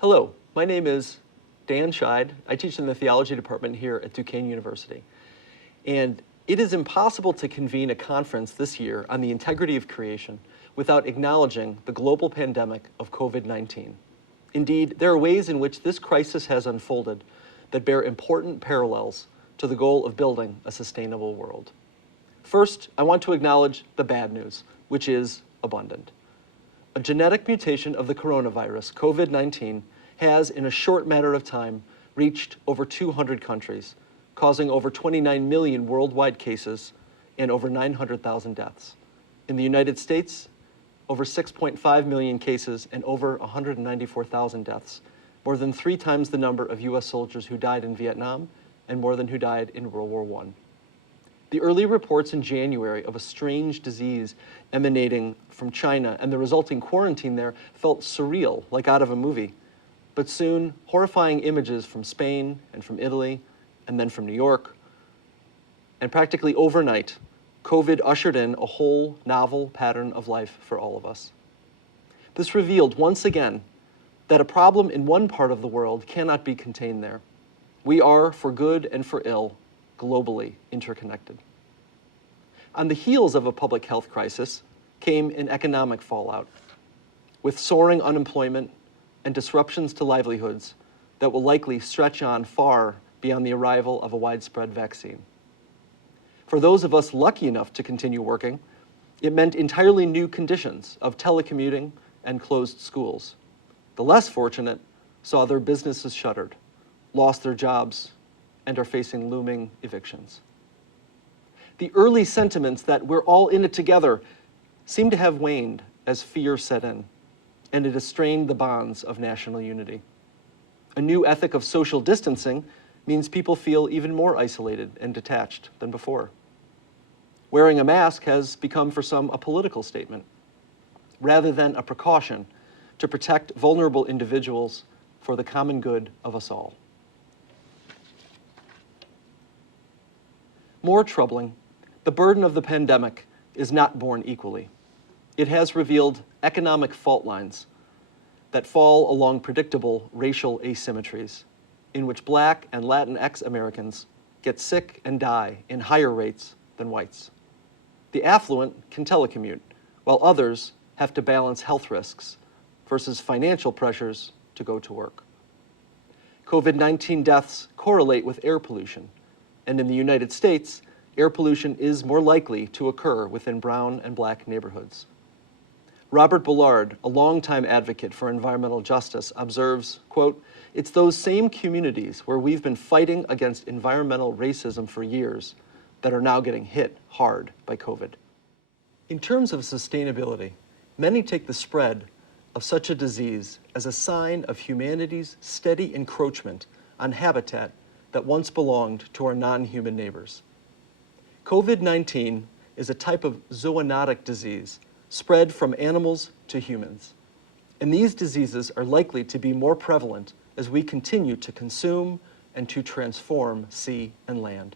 Hello, my name is Dan Scheid. I teach in the theology department here at Duquesne University. And it is impossible to convene a conference this year on the integrity of creation without acknowledging the global pandemic of COVID-19. Indeed, there are ways in which this crisis has unfolded that bear important parallels to the goal of building a sustainable world. First, I want to acknowledge the bad news, which is abundant. A genetic mutation of the coronavirus, COVID-19, has, in a short matter of time, reached over 200 countries, causing over 29 million worldwide cases and over 900,000 deaths. In the United States, over 6.5 million cases and over 194,000 deaths, more than 3 times the number of US soldiers who died in Vietnam and more than who died in World War I. The early reports in January of a strange disease emanating from China and the resulting quarantine there felt surreal, like out of a movie. But soon, horrifying images from Spain and from Italy and then from New York, and practically overnight, COVID ushered in a whole novel pattern of life for all of us. This revealed once again that a problem in one part of the world cannot be contained there. We are, for good and for ill, globally interconnected. On the heels of a public health crisis came an economic fallout, with soaring unemployment and disruptions to livelihoods that will likely stretch on far beyond the arrival of a widespread vaccine. For those of us lucky enough to continue working, it meant entirely new conditions of telecommuting and closed schools. The less fortunate saw their businesses shuttered, lost their jobs, and are facing looming evictions. The early sentiments that we're all in it together seem to have waned as fear set in, and it has strained the bonds of national unity. A new ethic of social distancing means people feel even more isolated and detached than before. Wearing a mask has become for some a political statement, rather than a precaution to protect vulnerable individuals for the common good of us all. More troubling, the burden of the pandemic is not borne equally. It has revealed economic fault lines that fall along predictable racial asymmetries, in which Black and Latinx Americans get sick and die in higher rates than whites. The affluent can telecommute, while others have to balance health risks versus financial pressures to go to work. COVID-19 deaths correlate with air pollution, and in the United States, air pollution is more likely to occur within brown and Black neighborhoods. Robert Bullard, a longtime advocate for environmental justice, observes, quote, "It's those same communities where we've been fighting against environmental racism for years that are now getting hit hard by COVID." In terms of sustainability, many take the spread of such a disease as a sign of humanity's steady encroachment on habitat that once belonged to our non-human neighbors. COVID-19 is a type of zoonotic disease spread from animals to humans. And these diseases are likely to be more prevalent as we continue to consume and to transform sea and land.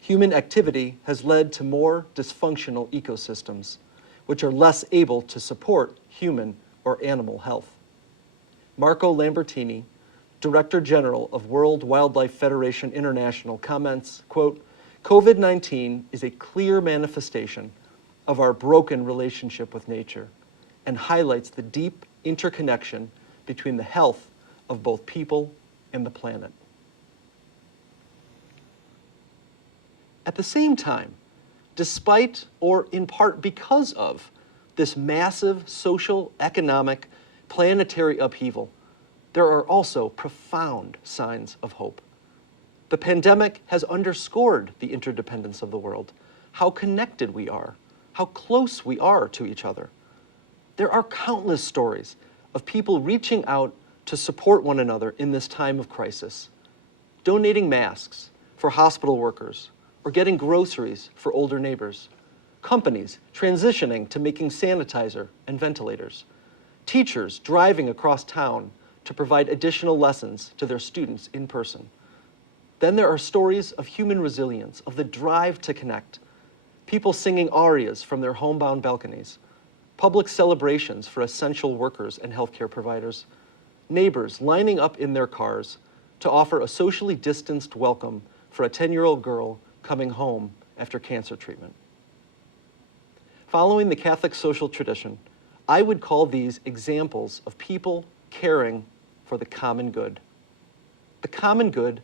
Human activity has led to more dysfunctional ecosystems, which are less able to support human or animal health. Marco Lambertini, Director General of World Wildlife Federation International, comments, quote, "COVID-19 is a clear manifestation of our broken relationship with nature and highlights the deep interconnection between the health of both people and the planet." At the same time, despite or in part because of this massive social, economic, planetary upheaval, there are also profound signs of hope. The pandemic has underscored the interdependence of the world, how connected we are, how close we are to each other. There are countless stories of people reaching out to support one another in this time of crisis, donating masks for hospital workers or getting groceries for older neighbors, companies transitioning to making sanitizer and ventilators, teachers driving across town to provide additional lessons to their students in person. Then there are stories of human resilience, of the drive to connect, people singing arias from their homebound balconies, public celebrations for essential workers and healthcare providers, neighbors lining up in their cars to offer a socially distanced welcome for a 10-year-old girl coming home after cancer treatment. Following the Catholic social tradition, I would call these examples of people caring for the common good. The common good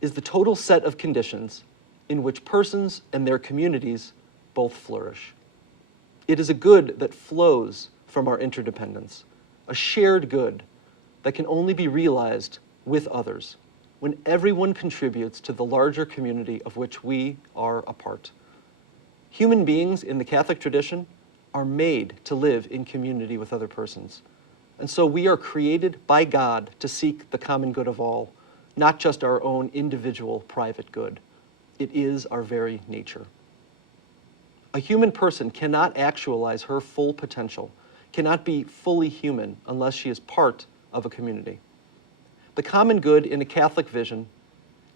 is the total set of conditions in which persons and their communities both flourish. It is a good that flows from our interdependence, a shared good that can only be realized with others when everyone contributes to the larger community of which we are a part. Human beings in the Catholic tradition are made to live in community with other persons. And so we are created by God to seek the common good of all, not just our own individual private good. It is our very nature. A human person cannot actualize her full potential, cannot be fully human unless she is part of a community. The common good in a Catholic vision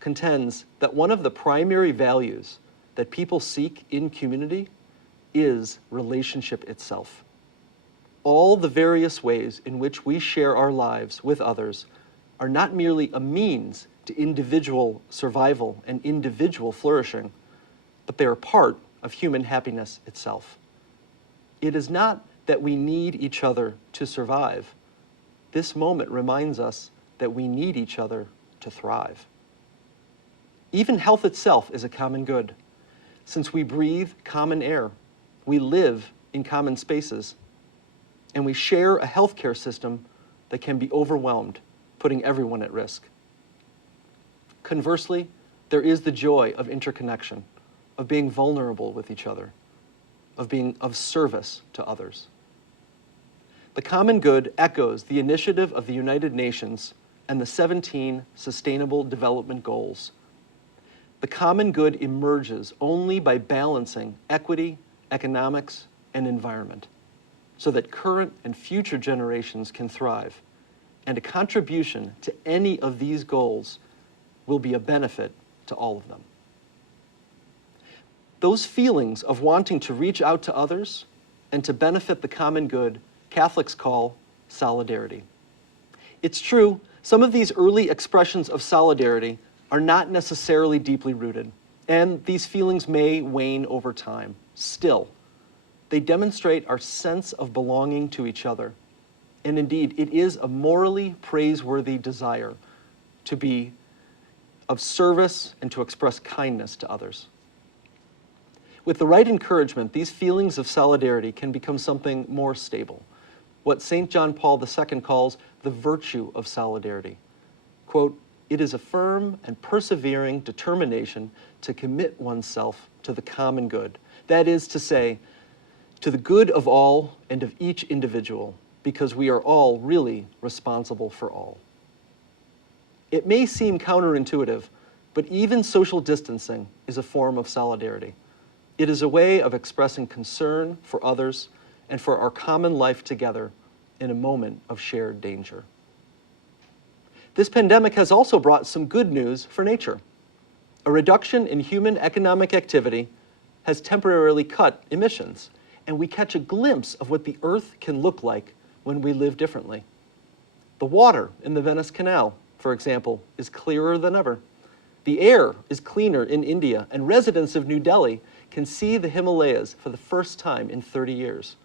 contends that one of the primary values that people seek in community is relationship itself. All the various ways in which we share our lives with others are not merely a means to individual survival and individual flourishing, but they are part of human happiness itself. It is not that we need each other to survive. This moment reminds us that we need each other to thrive. Even health itself is a common good. Since we breathe common air, we live in common spaces, and we share a healthcare system that can be overwhelmed, putting everyone at risk. Conversely, there is the joy of interconnection, of being vulnerable with each other, of being of service to others. The common good echoes the initiative of the United Nations and the 17 Sustainable Development Goals. The common good emerges only by balancing equity, economics, and environment, so that current and future generations can thrive, and a contribution to any of these goals will be a benefit to all of them. Those feelings of wanting to reach out to others and to benefit the common good, Catholics call solidarity. It's true, some of these early expressions of solidarity are not necessarily deeply rooted, and these feelings may wane over time. Still, they demonstrate our sense of belonging to each other. And indeed, it is a morally praiseworthy desire to be of service and to express kindness to others. With the right encouragement, these feelings of solidarity can become something more stable, what St. John Paul II calls the virtue of solidarity. Quote, "It is a firm and persevering determination to commit oneself to the common good, that is to say, to the good of all and of each individual, because we are all really responsible for all." It may seem counterintuitive, but even social distancing is a form of solidarity. It is a way of expressing concern for others and for our common life together in a moment of shared danger. This pandemic has also brought some good news for nature. A reduction in human economic activity has temporarily cut emissions, and we catch a glimpse of what the Earth can look like when we live differently. The water in the Venice Canal, for example, is clearer than ever. The air is cleaner in India, and residents of New Delhi can see the Himalayas for the first time in 30 years.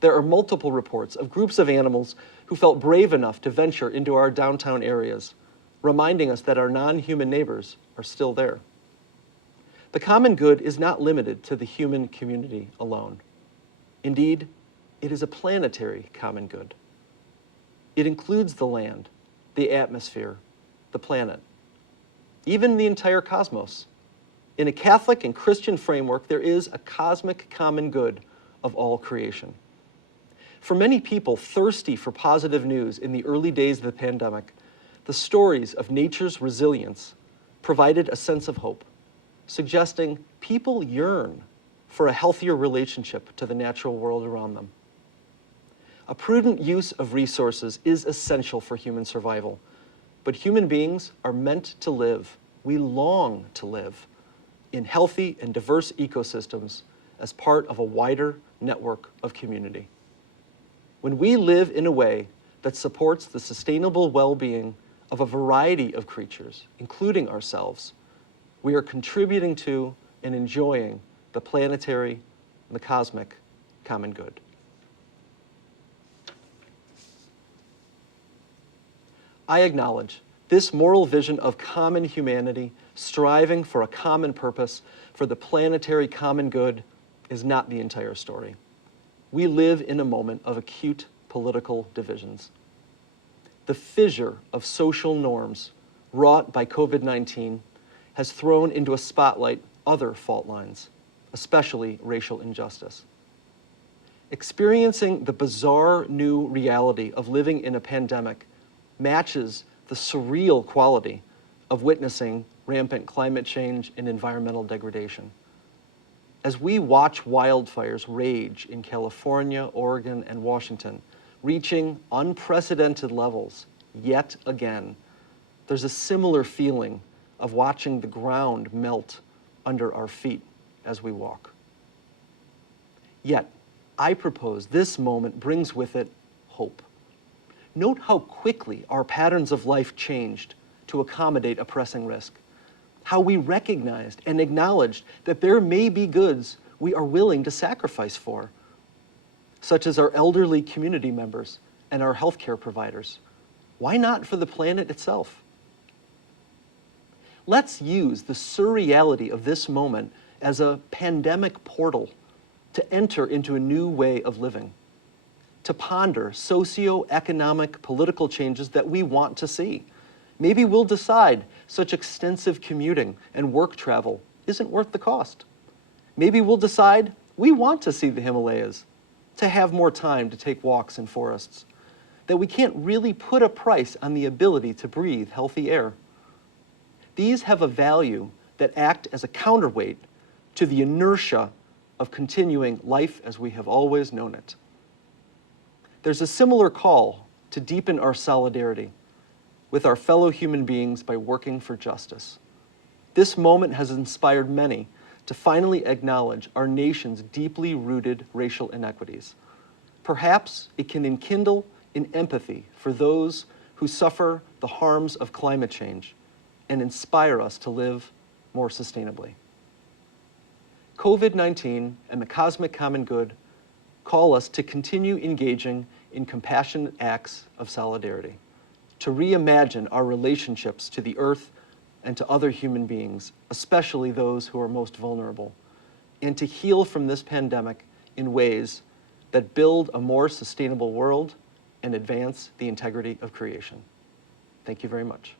There are multiple reports of groups of animals who felt brave enough to venture into our downtown areas, reminding us that our non-human neighbors are still there. The common good is not limited to the human community alone. Indeed, it is a planetary common good. It includes the land, the atmosphere, the planet, even the entire cosmos. In a Catholic and Christian framework, there is a cosmic common good of all creation. For many people thirsty for positive news in the early days of the pandemic, the stories of nature's resilience provided a sense of hope, suggesting people yearn for a healthier relationship to the natural world around them. A prudent use of resources is essential for human survival, but human beings are meant to live, we long to live, in healthy and diverse ecosystems as part of a wider network of community. When we live in a way that supports the sustainable well-being of a variety of creatures, including ourselves, we are contributing to and enjoying the planetary and the cosmic common good. I acknowledge this moral vision of common humanity, striving for a common purpose for the planetary common good, is not the entire story. We live in a moment of acute political divisions. The fissure of social norms wrought by COVID-19 has thrown into a spotlight other fault lines, especially racial injustice. Experiencing the bizarre new reality of living in a pandemic matches the surreal quality of witnessing rampant climate change and environmental degradation. As we watch wildfires rage in California, Oregon, and Washington, reaching unprecedented levels yet again, there's a similar feeling of watching the ground melt under our feet as we walk. Yet, I propose this moment brings with it hope. Note how quickly our patterns of life changed to accommodate a pressing risk, how we recognized and acknowledged that there may be goods we are willing to sacrifice for, such as our elderly community members and our healthcare providers. Why not for the planet itself? Let's use the surreality of this moment as a pandemic portal to enter into a new way of living, to ponder socio-economic political changes that we want to see. Maybe we'll decide such extensive commuting and work travel isn't worth the cost. Maybe we'll decide we want to see the Himalayas, to have more time to take walks in forests, that we can't really put a price on the ability to breathe healthy air. These have a value that act as a counterweight to the inertia of continuing life as we have always known it. There's a similar call to deepen our solidarity with our fellow human beings by working for justice. This moment has inspired many to finally acknowledge our nation's deeply rooted racial inequities. Perhaps it can enkindle an empathy for those who suffer the harms of climate change and inspire us to live more sustainably. COVID-19 and the cosmic common good call us to continue engaging in compassionate acts of solidarity, to reimagine our relationships to the earth and to other human beings, especially those who are most vulnerable, and to heal from this pandemic in ways that build a more sustainable world and advance the integrity of creation. Thank you very much.